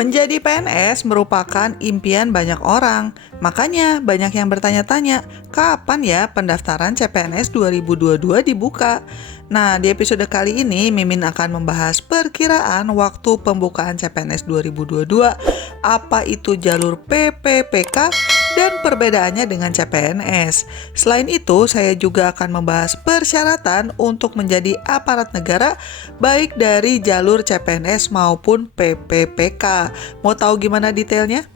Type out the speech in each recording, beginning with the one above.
Menjadi PNS merupakan impian banyak orang. Makanya banyak yang bertanya-tanya, kapan ya pendaftaran CPNS 2022 dibuka? Nah, di episode kali ini Mimin akan membahas perkiraan waktu pembukaan CPNS 2022, apa itu jalur PPPK, dan perbedaannya dengan CPNS. Selain itu, saya juga akan membahas persyaratan untuk menjadi aparat negara, baik dari jalur CPNS maupun PPPK. Mau tahu gimana detailnya?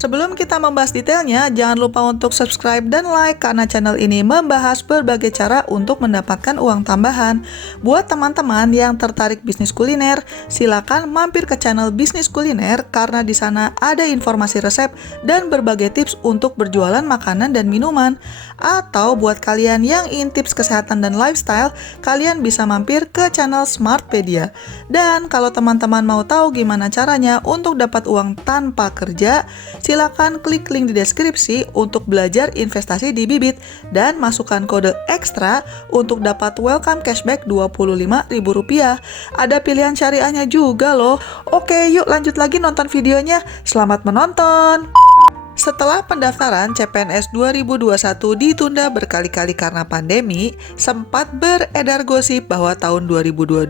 Sebelum kita membahas detailnya, jangan lupa untuk subscribe dan like karena channel ini membahas berbagai cara untuk mendapatkan uang tambahan. Buat teman-teman yang tertarik bisnis kuliner, silakan mampir ke channel Bisnis Kuliner karena di sana ada informasi resep dan berbagai tips untuk berjualan makanan dan minuman. Atau buat kalian yang ingin tips kesehatan dan lifestyle, kalian bisa mampir ke channel Smartpedia. Dan kalau teman-teman mau tahu gimana caranya untuk dapat uang tanpa kerja, silakan klik link di deskripsi untuk belajar investasi di Bibit dan masukkan kode ekstra untuk dapat welcome cashback Rp25.000. Ada pilihan syariahnya juga loh. Oke, yuk lanjut lagi nonton videonya. Selamat menonton! Setelah pendaftaran CPNS 2021 ditunda berkali-kali karena pandemi, sempat beredar gosip bahwa tahun 2022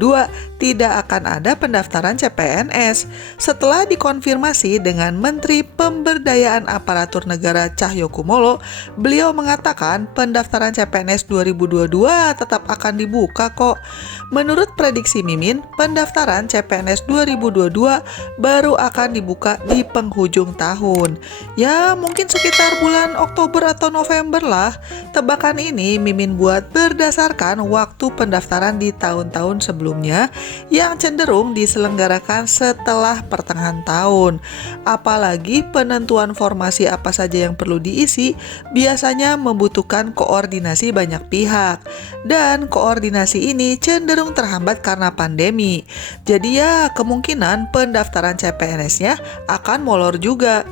tidak akan ada pendaftaran CPNS. Setelah dikonfirmasi dengan Menteri Pemberdayaan Aparatur Negara Cahyokumolo, beliau mengatakan pendaftaran CPNS 2022 tetap akan dibuka kok. Menurut prediksi Mimin, pendaftaran CPNS 2022 baru akan dibuka di penghujung tahun. Ya, mungkin sekitar bulan Oktober atau November lah. Tebakan ini Mimin buat berdasarkan waktu pendaftaran di tahun-tahun sebelumnya yang cenderung diselenggarakan setelah pertengahan tahun. Apalagi penentuan formasi apa saja yang perlu diisi biasanya membutuhkan koordinasi banyak pihak. Dan koordinasi ini cenderung terhambat karena pandemi. Jadi ya kemungkinan pendaftaran CPNS-nya akan molor juga.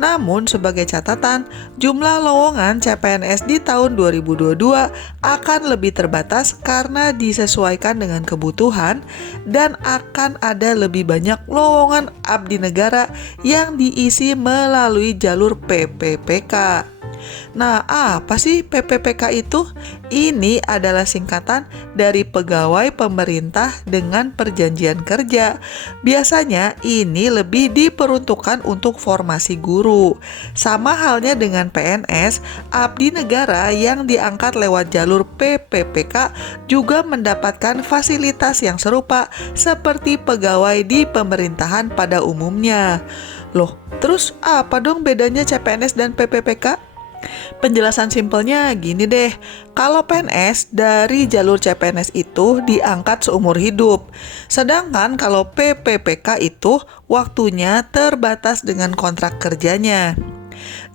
Namun sebagai catatan, jumlah lowongan CPNS di tahun 2022 akan lebih terbatas karena disesuaikan dengan kebutuhan dan akan ada lebih banyak lowongan abdi negara yang diisi melalui jalur PPPK. Nah, apa sih PPPK itu? Ini adalah singkatan dari pegawai pemerintah dengan perjanjian kerja. Biasanya ini lebih diperuntukkan untuk formasi guru. Sama halnya dengan PNS, abdi negara yang diangkat lewat jalur PPPK juga mendapatkan fasilitas yang serupa seperti pegawai di pemerintahan pada umumnya. Loh, terus apa dong bedanya CPNS dan PPPK? Penjelasan simpelnya gini deh, kalau PNS dari jalur CPNS itu diangkat seumur hidup. Sedangkan kalau PPPK itu waktunya terbatas dengan kontrak kerjanya.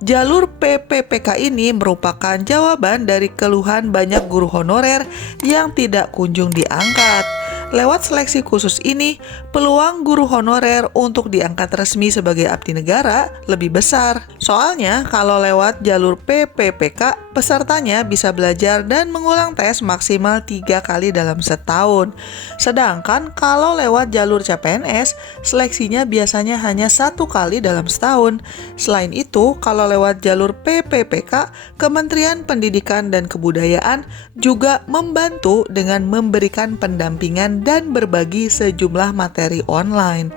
Jalur PPPK ini merupakan jawaban dari keluhan banyak guru honorer yang tidak kunjung diangkat. Lewat seleksi khusus ini, peluang guru honorer untuk diangkat resmi sebagai abdi negara lebih besar. Soalnya, kalau lewat jalur PPPK, pesertanya bisa belajar dan mengulang tes maksimal 3 kali dalam setahun. Sedangkan kalau lewat jalur CPNS, seleksinya biasanya hanya 1 kali dalam setahun. Selain itu, kalau lewat jalur PPPK, Kementerian Pendidikan dan Kebudayaan juga membantu dengan memberikan pendampingan dan berbagi sejumlah materi online.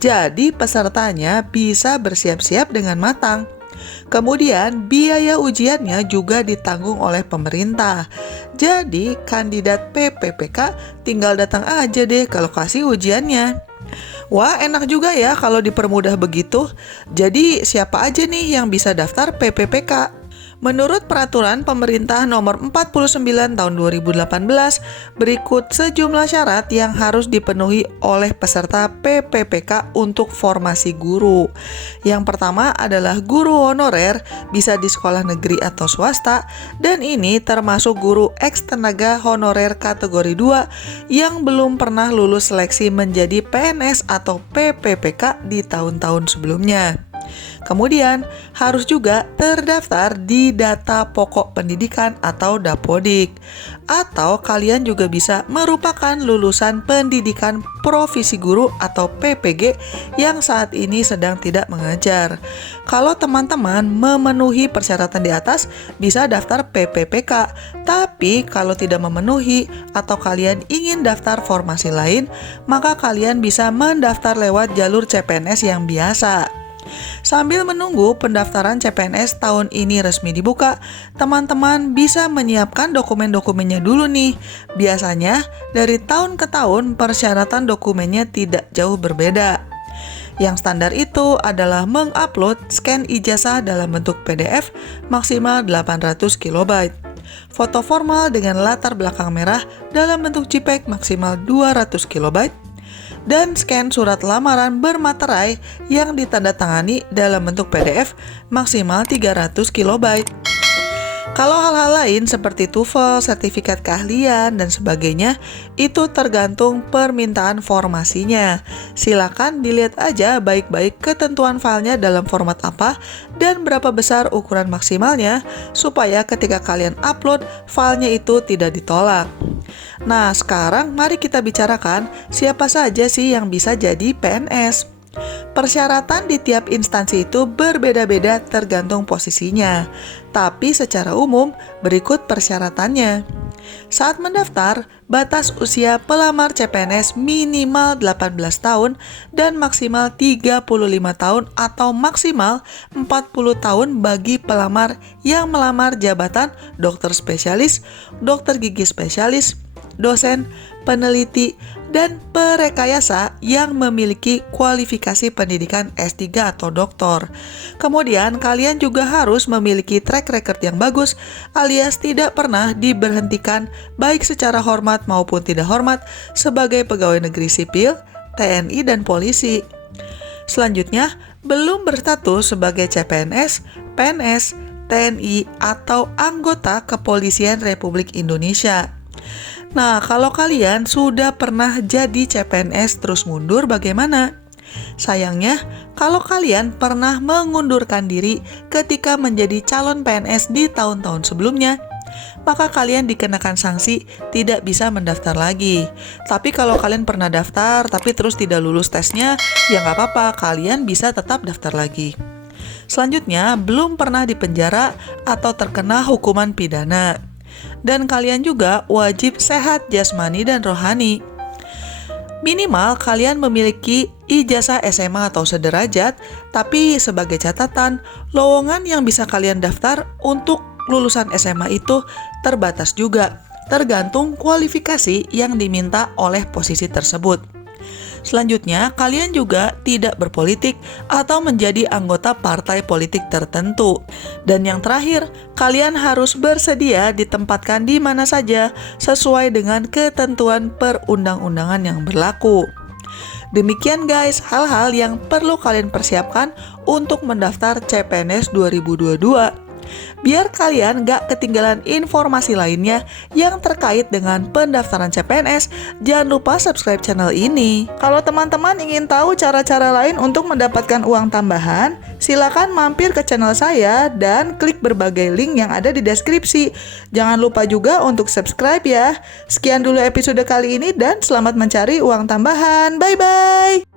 Jadi pesertanya bisa bersiap-siap dengan matang. Kemudian biaya ujiannya juga ditanggung oleh pemerintah. Jadi kandidat PPPK tinggal datang aja deh ke lokasi ujiannya. Wah, enak juga ya kalau dipermudah begitu. Jadi siapa aja nih yang bisa daftar PPPK? Menurut Peraturan Pemerintah Nomor 49 Tahun 2018, berikut sejumlah syarat yang harus dipenuhi oleh peserta PPPK untuk formasi guru. Yang pertama adalah guru honorer, bisa di sekolah negeri atau swasta, dan ini termasuk guru eks tenaga honorer kategori 2 yang belum pernah lulus seleksi menjadi PNS atau PPPK di tahun-tahun sebelumnya. Kemudian, harus juga terdaftar di Data Pokok Pendidikan atau Dapodik. Atau kalian juga bisa merupakan lulusan pendidikan profesi guru atau PPG yang saat ini sedang tidak mengajar. Kalau teman-teman memenuhi persyaratan di atas, bisa daftar PPPK. Tapi kalau tidak memenuhi atau kalian ingin daftar formasi lain, maka kalian bisa mendaftar lewat jalur CPNS yang biasa. Sambil menunggu pendaftaran CPNS tahun ini resmi dibuka, teman-teman bisa menyiapkan dokumen-dokumennya dulu nih. Biasanya, dari tahun ke tahun persyaratan dokumennya tidak jauh berbeda. Yang standar itu adalah mengupload scan ijazah dalam bentuk PDF maksimal 800 KB. Foto formal dengan latar belakang merah dalam bentuk JPEG maksimal 200 KB. Dan scan surat lamaran bermaterai yang ditandatangani dalam bentuk PDF maksimal 300 KB. Kalau hal-hal lain seperti TOEFL, sertifikat keahlian, dan sebagainya, itu tergantung permintaan formasinya. Silakan dilihat aja baik-baik ketentuan filenya dalam format apa dan berapa besar ukuran maksimalnya, supaya ketika kalian upload, filenya itu tidak ditolak. Nah, sekarang mari kita bicarakan siapa saja sih yang bisa jadi PNS. Persyaratan di tiap instansi itu berbeda-beda tergantung posisinya. Tapi secara umum, berikut persyaratannya. Saat mendaftar, batas usia pelamar CPNS minimal 18 tahun dan maksimal 35 tahun atau maksimal 40 tahun bagi pelamar yang melamar jabatan dokter spesialis, dokter gigi spesialis, dosen, peneliti, dan perekayasa yang memiliki kualifikasi pendidikan S3 atau doktor. Kemudian, kalian juga harus memiliki track record yang bagus, alias tidak pernah diberhentikan baik secara hormat maupun tidak hormat sebagai pegawai negeri sipil, TNI, dan polisi. Selanjutnya, belum berstatus sebagai CPNS, PNS, TNI, atau anggota Kepolisian Republik Indonesia. Nah, kalau kalian sudah pernah jadi CPNS terus mundur bagaimana? Sayangnya, kalau kalian pernah mengundurkan diri ketika menjadi calon PNS di tahun-tahun sebelumnya, maka kalian dikenakan sanksi tidak bisa mendaftar lagi. Tapi kalau kalian pernah daftar tapi terus tidak lulus tesnya, ya nggak apa-apa, kalian bisa tetap daftar lagi. Selanjutnya, belum pernah dipenjara atau terkena hukuman pidana. Dan kalian juga wajib sehat jasmani dan rohani. Minimal kalian memiliki ijazah SMA atau sederajat, tapi sebagai catatan, lowongan yang bisa kalian daftar untuk lulusan SMA itu terbatas juga, tergantung kualifikasi yang diminta oleh posisi tersebut. Selanjutnya, kalian juga tidak berpolitik atau menjadi anggota partai politik tertentu. Dan yang terakhir, kalian harus bersedia ditempatkan di mana saja sesuai dengan ketentuan perundang-undangan yang berlaku. Demikian guys, hal-hal yang perlu kalian persiapkan untuk mendaftar CPNS 2022. Biar kalian gak ketinggalan informasi lainnya yang terkait dengan pendaftaran CPNS, jangan lupa subscribe channel ini. Kalau teman-teman ingin tahu cara-cara lain untuk mendapatkan uang tambahan, silakan mampir ke channel saya dan klik berbagai link yang ada di deskripsi. Jangan lupa juga untuk subscribe ya. Sekian dulu episode kali ini dan selamat mencari uang tambahan. Bye-bye!